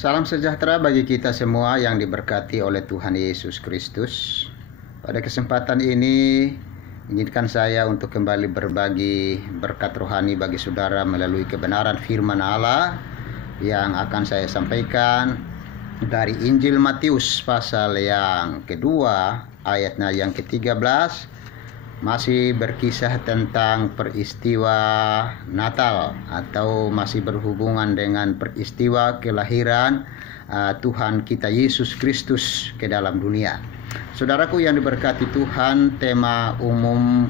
Salam sejahtera bagi kita semua yang diberkati oleh Tuhan Yesus Kristus. Pada kesempatan ini, izinkan saya untuk kembali berbagi berkat rohani bagi saudara melalui kebenaran firman Allah yang akan saya sampaikan dari Injil Matius pasal yang kedua, ayatnya yang ke-13. Masih berkisah tentang peristiwa Natal atau masih berhubungan dengan peristiwa kelahiran Tuhan kita Yesus Kristus ke dalam dunia. Saudaraku yang diberkati Tuhan, tema umum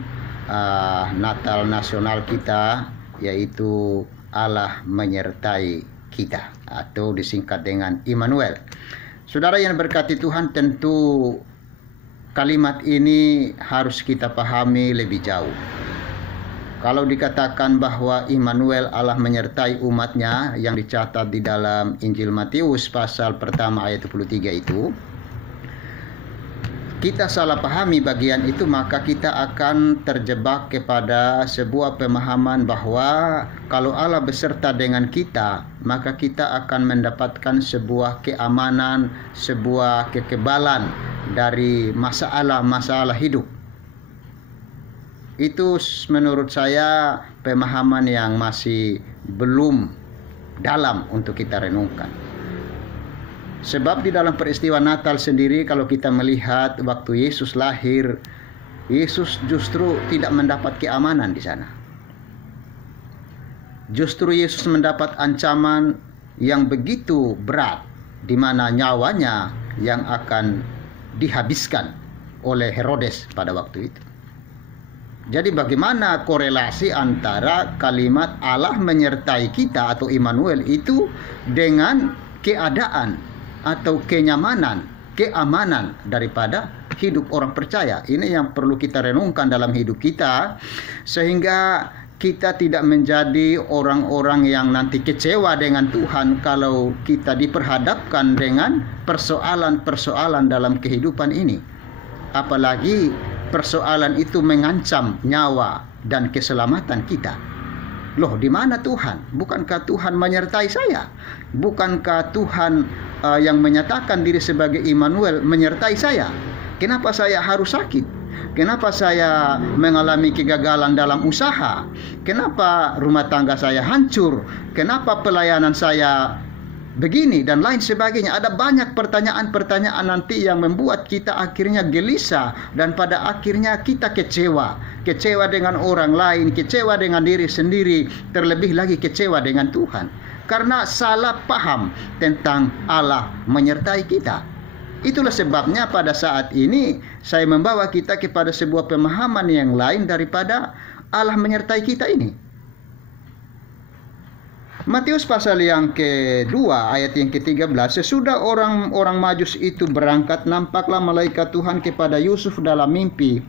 Natal nasional kita yaitu Allah menyertai kita atau disingkat dengan Immanuel. Saudara yang diberkati Tuhan, tentu kalimat ini harus kita pahami lebih jauh. Kalau dikatakan bahwa Immanuel, Allah menyertai umatnya, yang dicatat di dalam Injil Matius pasal pertama ayat 23 itu, kita salah pahami bagian itu, maka kita akan terjebak kepada sebuah pemahaman bahwa kalau Allah beserta dengan kita, maka kita akan mendapatkan sebuah keamanan, sebuah kekebalan dari masalah-masalah hidup. Itu menurut saya pemahaman yang masih belum dalam untuk kita renungkan. Sebab di dalam peristiwa Natal sendiri, kalau kita melihat waktu Yesus lahir, Yesus justru tidak mendapat keamanan di sana. Justru Yesus mendapat ancaman yang begitu berat, di mana nyawanya yang akan dihabiskan oleh Herodes pada waktu itu. Jadi bagaimana korelasi antara kalimat Allah menyertai kita atau Immanuel itu dengan keadaan atau kenyamanan, keamanan daripada hidup orang percaya? Ini yang perlu kita renungkan dalam hidup kita, sehingga kita tidak menjadi orang-orang yang nanti kecewa dengan Tuhan kalau kita diperhadapkan dengan persoalan-persoalan dalam kehidupan ini. Apalagi persoalan itu mengancam nyawa dan keselamatan kita. Loh, di mana Tuhan? Bukankah Tuhan menyertai saya? Bukankah Tuhan yang menyatakan diri sebagai Immanuel menyertai saya? Kenapa saya harus sakit? Kenapa saya mengalami kegagalan dalam usaha? Kenapa rumah tangga saya hancur? Kenapa pelayanan saya begini dan lain sebagainya? Ada banyak pertanyaan-pertanyaan nanti yang membuat kita akhirnya gelisah dan pada akhirnya kita kecewa. Kecewa dengan orang lain, kecewa dengan diri sendiri, terlebih lagi kecewa dengan Tuhan. Karena salah paham tentang Allah menyertai kita. Itulah sebabnya pada saat ini saya membawa kita kepada sebuah pemahaman yang lain daripada Allah menyertai kita ini. Matius pasal yang kedua ayat yang ke-13, sesudah orang-orang Majus itu berangkat, nampaklah malaikat Tuhan kepada Yusuf dalam mimpi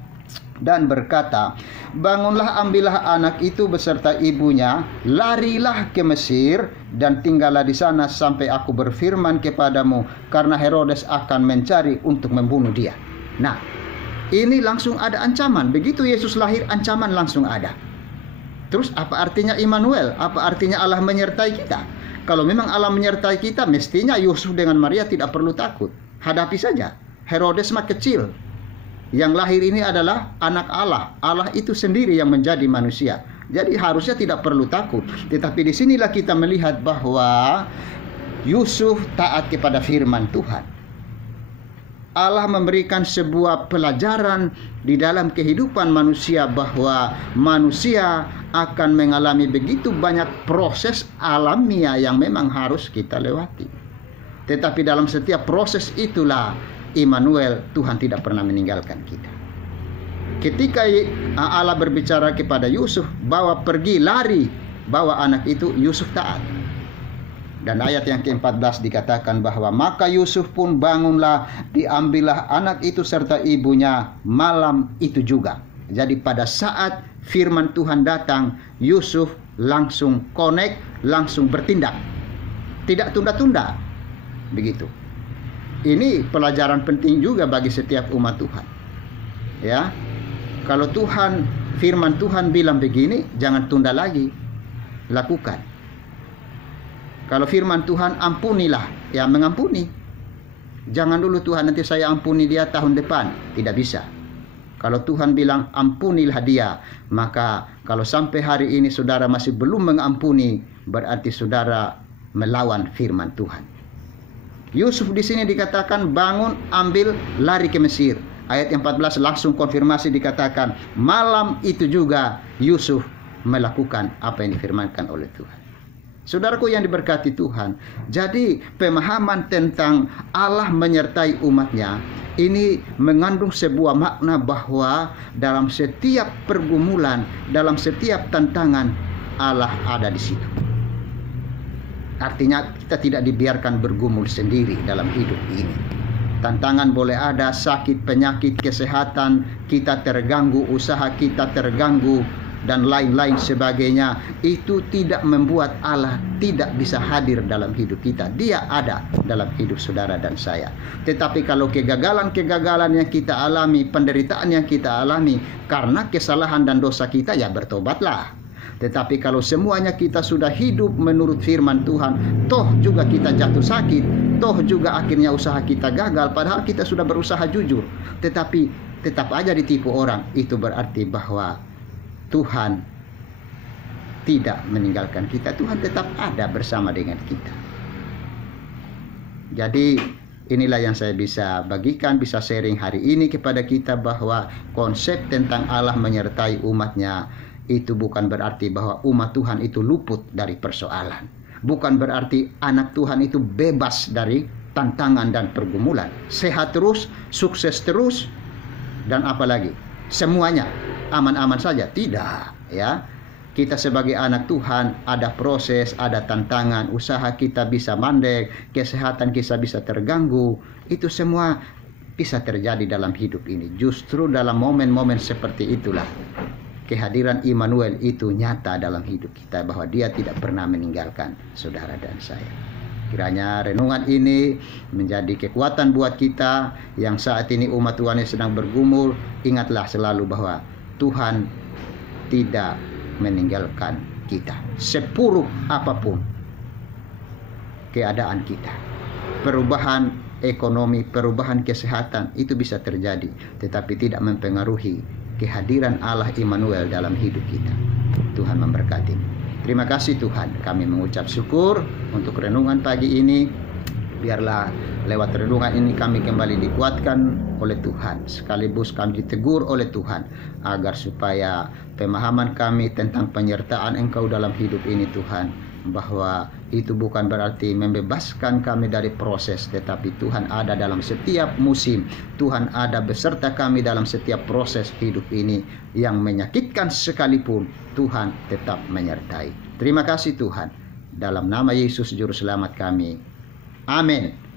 dan berkata, "Bangunlah, ambillah anak itu beserta ibunya, larilah ke Mesir dan tinggallah di sana sampai aku berfirman kepadamu, karena Herodes akan mencari untuk membunuh dia." Nah, ini langsung ada ancaman. Begitu Yesus lahir, ancaman langsung ada. Terus apa artinya Immanuel? Apa artinya Allah menyertai kita? Kalau memang Allah menyertai kita, mestinya Yusuf dengan Maria tidak perlu takut. Hadapi saja. Herodes mah kecil. Yang lahir ini adalah anak Allah. Allah itu sendiri yang menjadi manusia. Jadi harusnya tidak perlu takut. Tetapi disinilah kita melihat bahwa Yusuf taat kepada firman Tuhan. Allah memberikan sebuah pelajaran di dalam kehidupan manusia bahwa manusia akan mengalami begitu banyak proses alamiah yang memang harus kita lewati. Tetapi dalam setiap proses itulah Immanuel, Tuhan tidak pernah meninggalkan kita. Ketika Allah berbicara kepada Yusuf bahwa pergi, lari, bawa anak itu, Yusuf taat. Dan ayat yang ke-14 dikatakan bahwa maka Yusuf pun bangunlah, diambillah anak itu serta ibunya malam itu juga. Jadi pada saat firman Tuhan datang, Yusuf langsung connect, langsung bertindak. Tidak tunda-tunda. Begitu. Ini pelajaran penting juga bagi setiap umat Tuhan. Ya. Kalau firman Tuhan bilang begini, jangan tunda lagi. Lakukan. Kalau firman Tuhan ampunilah, ya mengampuni. Jangan dulu Tuhan nanti saya ampuni dia tahun depan. Tidak bisa. Kalau Tuhan bilang ampunilah dia, maka kalau sampai hari ini saudara masih belum mengampuni, berarti saudara melawan firman Tuhan. Yusuf di sini dikatakan bangun, ambil, lari ke Mesir. Ayat 14 langsung konfirmasi dikatakan malam itu juga Yusuf melakukan apa yang difirmankan oleh Tuhan. Saudaraku yang diberkati Tuhan, jadi pemahaman tentang Allah menyertai umatnya ini mengandung sebuah makna bahwa dalam setiap pergumulan, dalam setiap tantangan Allah ada di situ. Artinya kita tidak dibiarkan bergumul sendiri dalam hidup ini. Tantangan boleh ada, sakit, penyakit, kesehatan, kita terganggu, usaha kita terganggu, dan lain-lain sebagainya. Itu tidak membuat Allah tidak bisa hadir dalam hidup kita. Dia ada dalam hidup saudara dan saya. Tetapi kalau kegagalan-kegagalan yang kita alami, penderitaan yang kita alami karena kesalahan dan dosa kita, ya bertobatlah. Tetapi kalau semuanya kita sudah hidup menurut firman Tuhan, toh juga kita jatuh sakit, toh juga akhirnya usaha kita gagal, padahal kita sudah berusaha jujur, tetapi tetap aja ditipu orang, itu berarti bahwa Tuhan tidak meninggalkan kita. Tuhan tetap ada bersama dengan kita. Jadi inilah yang saya bisa bagikan, bisa sharing hari ini kepada kita, bahwa konsep tentang Allah menyertai umatnya itu bukan berarti bahwa umat Tuhan itu luput dari persoalan. Bukan berarti anak Tuhan itu bebas dari tantangan dan pergumulan. Sehat terus, sukses terus, dan apalagi semuanya aman-aman saja. Tidak, ya. Kita sebagai anak Tuhan ada proses, ada tantangan, usaha kita bisa mandek, kesehatan kita bisa terganggu. Itu semua bisa terjadi dalam hidup ini. Justru dalam momen-momen seperti itulah kehadiran Immanuel itu nyata dalam hidup kita, bahwa dia tidak pernah meninggalkan saudara dan saya. Kiranya renungan ini menjadi kekuatan buat kita yang saat ini umat Tuhan yang sedang bergumul. Ingatlah selalu bahwa Tuhan tidak meninggalkan kita, sepuruk apapun keadaan kita. Perubahan ekonomi, perubahan kesehatan itu bisa terjadi, tetapi tidak mempengaruhi kehadiran Allah Immanuel dalam hidup kita. Tuhan memberkati. Terima kasih Tuhan, kami mengucap syukur untuk renungan pagi ini. Biarlah lewat renungan ini kami kembali dikuatkan oleh Tuhan, sekaligus kami ditegur oleh Tuhan, agar supaya pemahaman kami tentang penyertaan Engkau dalam hidup ini Tuhan, bahwa itu bukan berarti membebaskan kami dari proses, tetapi Tuhan ada dalam setiap musim. Tuhan ada beserta kami dalam setiap proses hidup ini. Yang menyakitkan sekalipun, Tuhan tetap menyertai. Terima kasih Tuhan. Dalam nama Yesus Juru Selamat kami. Amin.